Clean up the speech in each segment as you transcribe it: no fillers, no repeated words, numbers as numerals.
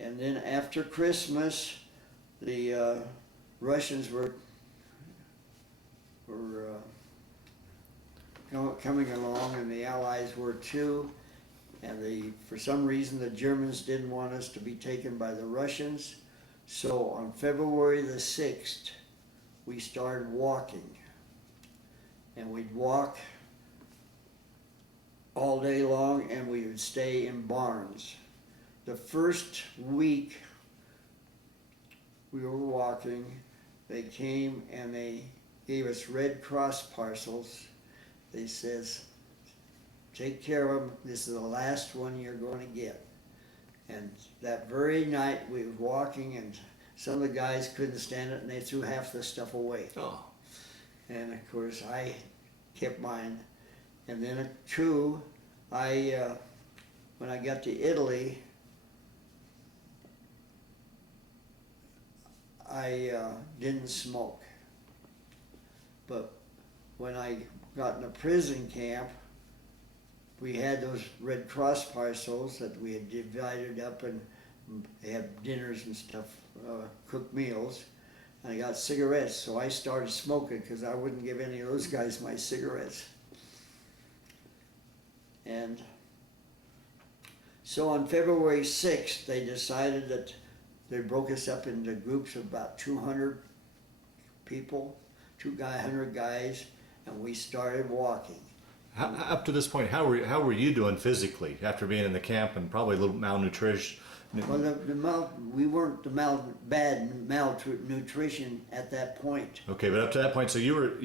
And then after Christmas, the Russians were coming along, and the Allies were too. And for some reason, the Germans didn't want us to be taken by the Russians. So on February the 6th, we started walking. And we'd walk all day long, and we would stay in barns. The first week we were walking, they came and they gave us Red Cross parcels. They says, take care of them, this is the last one you're going to get. And that very night we were walking, and some of the guys couldn't stand it, and they threw half the stuff away. Oh. And of course I kept mine. And then at 2, when I got to Italy, I didn't smoke. But when I got in a prison camp, we had those Red Cross parcels that we had divided up, and they had dinners and stuff, cooked meals. And I got cigarettes, so I started smoking because I wouldn't give any of those guys my cigarettes. And so on February 6th, they decided that they broke us up into groups of about 200 people, 100 guys, and we started walking. Up to this point, how were you doing physically after being in the camp and probably a little malnutrition? Well, we weren't bad malnutrition at that point. Okay, but up to that point, so you were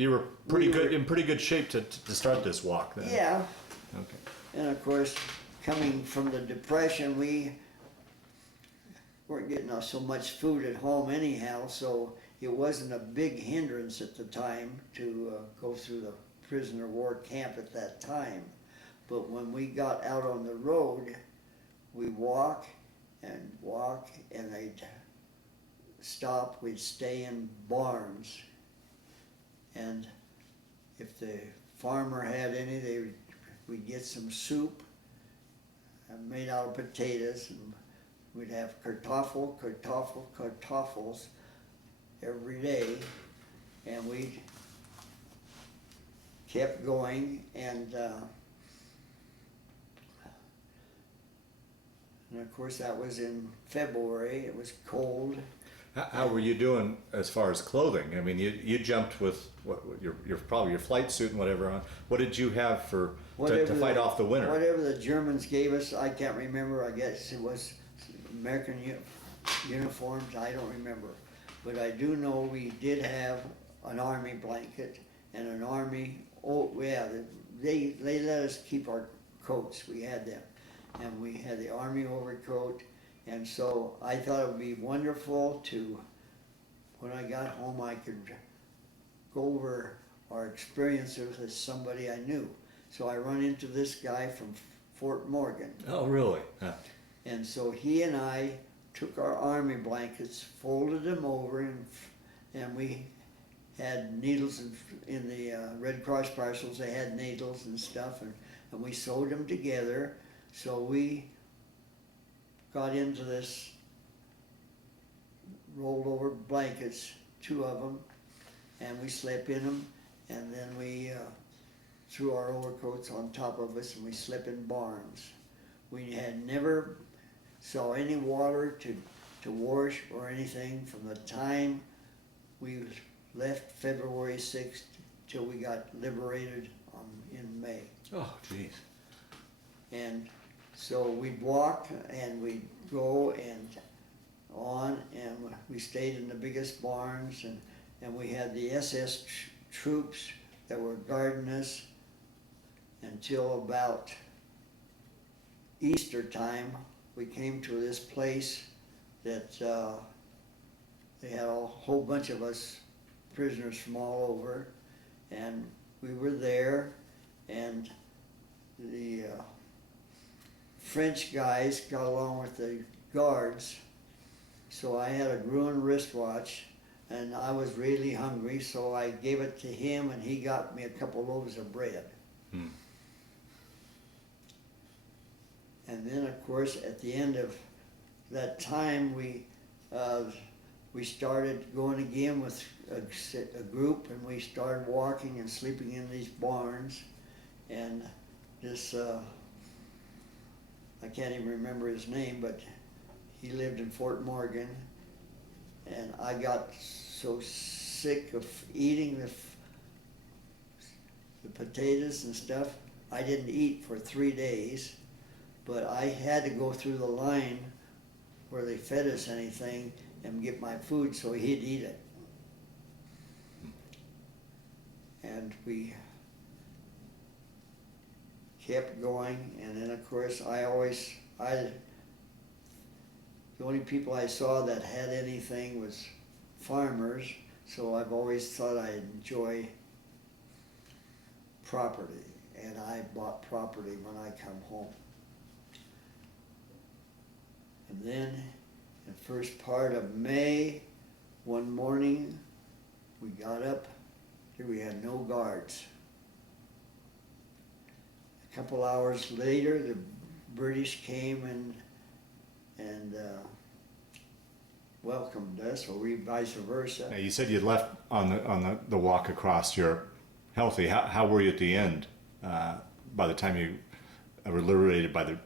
in pretty good shape to start this walk then. Yeah. Okay. And of course, coming from the Depression, we weren't getting so much food at home anyhow, so it wasn't a big hindrance at the time to go through the prisoner war camp at that time. But when we got out on the road, we walk, and they'd stop, we'd stay in barns. And if the farmer had any, we'd get some soup made out of potatoes, and we'd have kartoffels every day, and we kept going, and of course that was in February. It was cold. How were you doing as far as clothing? I mean, you jumped with probably your flight suit and whatever on. What did you have to fight off the winter? Whatever the Germans gave us, I can't remember. I guess it was American uniforms. I don't remember, but I do know we did have an army blanket and an army. Oh yeah, they let us keep our coats. We had them, and we had the army overcoat. And so I thought it would be wonderful to, when I got home, I could go over our experiences as somebody I knew. So I run into this guy from Fort Morgan. Oh, really? Huh. And so he and I took our army blankets, folded them over, and we had needles in the Red Cross parcels. They had needles and stuff, and we sewed them together. So we got into this rolled over blankets, 2 of them, and we slept in them, and then we threw our overcoats on top of us, and we slept in barns. We had never saw any water to wash or anything from the time we left February 6th till we got liberated in May. Oh, jeez. And so we'd walk and we'd go and on, and we stayed in the biggest barns, and we had the SS troops that were guarding us until about Easter time. We came to this place that they had a whole bunch of us prisoners from all over, and we were there, and the French guys got along with the guards, so I had a Gruen wristwatch, and I was really hungry, so I gave it to him, and he got me a couple loaves of bread. Hmm. And then, of course, at the end of that time we started going again with a group, and we started walking and sleeping in these barns. And this, I can't even remember his name, but he lived in Fort Morgan, and I got so sick of eating the potatoes and stuff, I didn't eat for 3 days, but I had to go through the line where they fed us anything and get my food so he'd eat it. And we kept going, and then of course the only people I saw that had anything was farmers, so I've always thought I'd enjoy property, and I bought property when I come home. And then, the first part of May, one morning, we got up, we had no guards. A couple hours later, the British came and welcomed us, or we vice versa. Now, you said you'd left on the walk across Europe healthy. How were you at the end? By the time you were liberated by the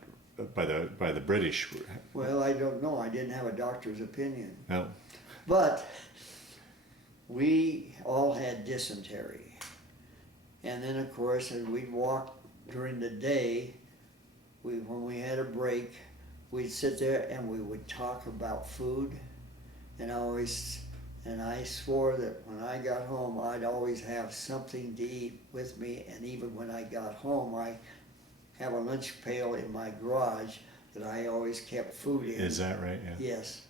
British? Well, I don't know. I didn't have a doctor's opinion. No. But we all had dysentery. And then, of course, as we'd walk during the day, when we had a break, we'd sit there and we would talk about food. And I swore that when I got home, I'd always have something to eat with me. And even when I got home, I have a lunch pail in my garage that I always kept food in. Is that right? Yeah. Yes.